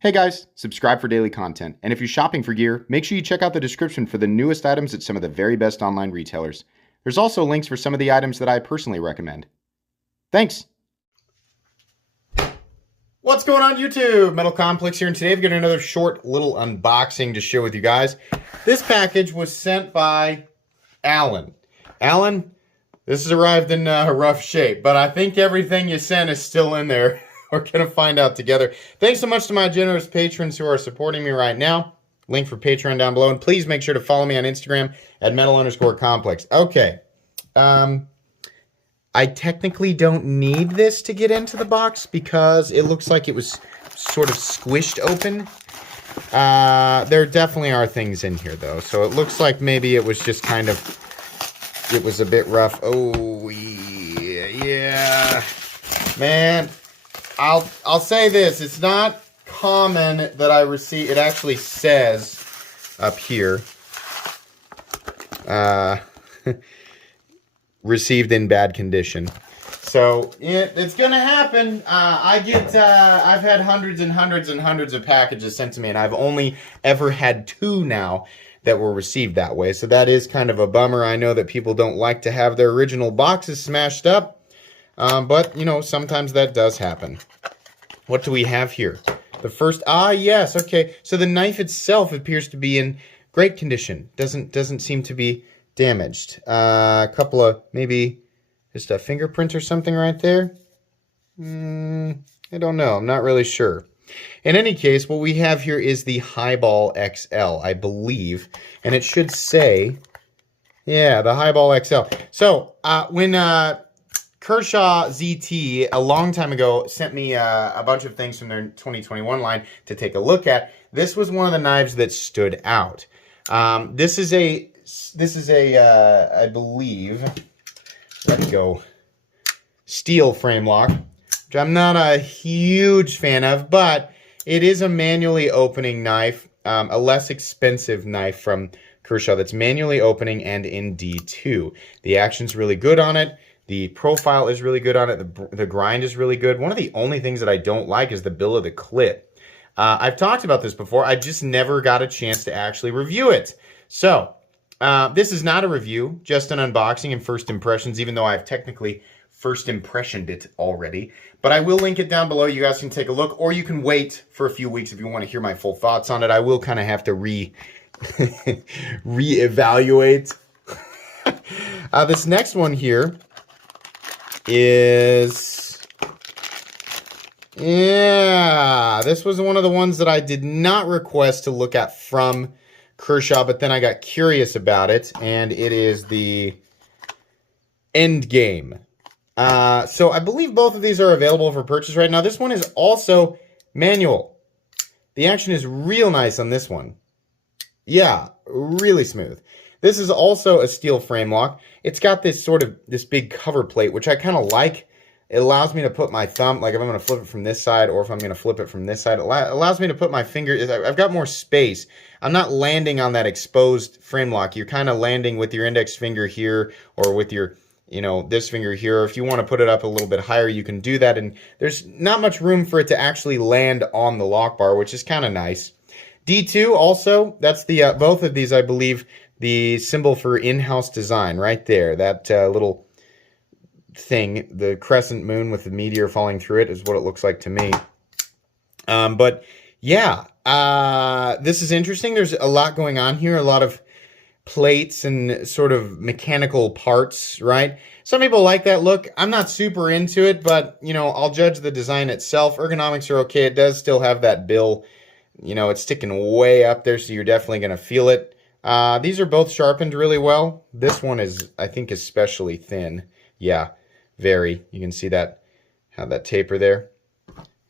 Hey guys, subscribe for daily content. And if you're shopping for gear, make sure you check out the description for the newest items at some of the very best online retailers. There's also links for some of the items that I personally recommend. Thanks! What's going on YouTube? Metal Complex here, and today I've got another short little unboxing to share with you guys. This package was sent by Alan. Alan, this has arrived in rough shape, but I think everything you sent is still in there. We're going to find out together. Thanks so much to my generous patrons who are supporting me right now. Link for Patreon down below. And please make sure to follow me on Instagram at metal_complex. Okay. I technically don't need this to get into the box because it looks like it was sort of squished open. There definitely are things in here, though. So it looks like maybe it was just kind of, it was a bit rough. Oh, yeah. Man. I'll say this, it's not common that I receive, it actually says up here, received in bad condition. So, it's gonna happen. I've had hundreds and hundreds and hundreds of packages sent to me, and I've only ever had 2 now that were received that way. So that is kind of a bummer. I know that people don't like to have their original boxes smashed up. But, you know, sometimes that does happen. What do we have here? The first, yes, okay. So the knife itself appears to be in great condition. Doesn't seem to be damaged. A couple of, maybe just a fingerprint or something right there. I don't know. I'm not really sure. In any case, what we have here is the Highball XL, I believe. And it should say, yeah, the Highball XL. So, when Kershaw ZT a long time ago sent me a bunch of things from their 2021 line to take a look at. This was one of the knives that stood out. This is a I believe, let me go, steel frame lock, which I'm not a huge fan of, but it is a manually opening knife, a less expensive knife from Kershaw that's manually opening and in D2. The action's really good on it. The profile is really good on it. The grind is really good. One of the only things that I don't like is the bill of the clip. I've talked about this before. I just never got a chance to actually review it. So, this is not a review, just an unboxing and first impressions, even though I've technically first impressioned it already. But I will link it down below. You guys can take a look, or you can wait for a few weeks if you want to hear my full thoughts on it. I will kind of have to reevaluate. This next one here is, yeah, this was one of the ones that I did not request to look at from Kershaw, but then I got curious about it, and it is the Endgame. So I believe both of these are available for purchase right now. This one is also manual. The action is real nice on this one. Yeah, really smooth. This is also a steel frame lock. It's got this this big cover plate, which I kind of like. It allows me to put my thumb, like if I'm going to flip it from this side or if I'm going to flip it from this side, it allows me to put my finger, I've got more space. I'm not landing on that exposed frame lock. You're kind of landing with your index finger here or with your, you know, this finger here. If you want to put it up a little bit higher, you can do that. And there's not much room for it to actually land on the lock bar, which is kind of nice. D2 also, that's the, both of these, I believe, the symbol for in-house design right there. That little thing, the crescent moon with the meteor falling through it, is what it looks like to me. But yeah, this is interesting. There's a lot going on here, a lot of plates and sort of mechanical parts, right? Some people like that look. I'm not super into it, but, you know, I'll judge the design itself. Ergonomics are okay. It does still have that bill. You know, it's sticking way up there, so you're definitely going to feel it. These are both sharpened really well. This one is, I think, especially thin. Yeah, very. You can see that, how that taper there.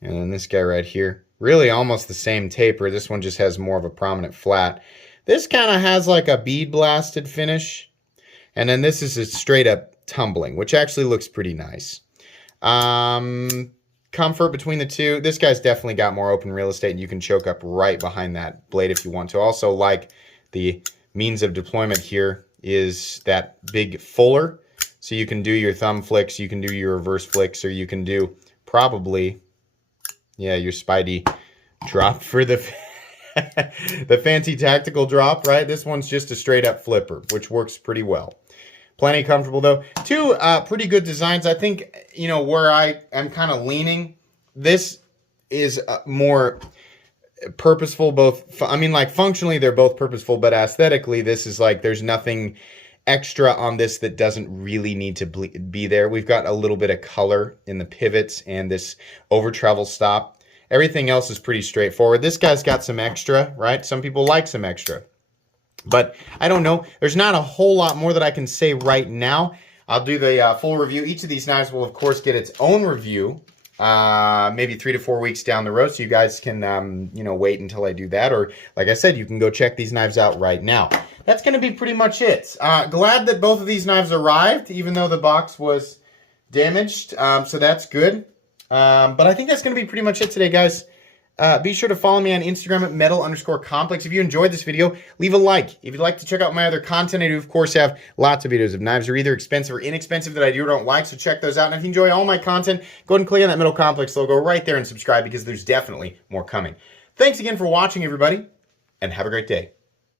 And then this guy right here, really almost the same taper. This one just has more of a prominent flat. This kind of has like a bead blasted finish. And then this is a straight up tumbling, which actually looks pretty nice. Comfort between the two. This guy's definitely got more open real estate, and you can choke up right behind that blade if you want to. Also, like the means of deployment here is that big fuller. So you can do your thumb flicks, you can do your reverse flicks, or you can do probably, yeah, your Spidey Drop for the the fancy tactical drop, right? This one's just a straight up flipper, which works pretty well. Plenty comfortable though. Two pretty good designs. I think, you know, where I am kind of leaning, this is more purposeful, both, I mean, like functionally they're both purposeful, but aesthetically this is like, there's nothing extra on this that doesn't really need to be there. We've got a little bit of color in the pivots and this over travel stop. Everything else is pretty straightforward. This guy's got some extra, right? Some people like some extra, but I don't know. There's not a whole lot more that I can say right now. I'll do the full review. Each of these knives will of course get its own review maybe 3 to 4 weeks down the road, so you guys can you know, wait until I do that, or like I said, you can go check these knives out right now. That's going to be pretty much it. Glad that both of these knives arrived, even though the box was damaged, so that's good. But I think that's going to be pretty much it today, guys. Be sure to follow me on Instagram at metal_complex. If you enjoyed this video, leave a like. If you'd like to check out my other content, I do, of course, have lots of videos of knives that are either expensive or inexpensive that I do or don't like, so check those out. And if you enjoy all my content, go ahead and click on that Metal Complex logo right there and subscribe, because there's definitely more coming. Thanks again for watching, everybody, and have a great day.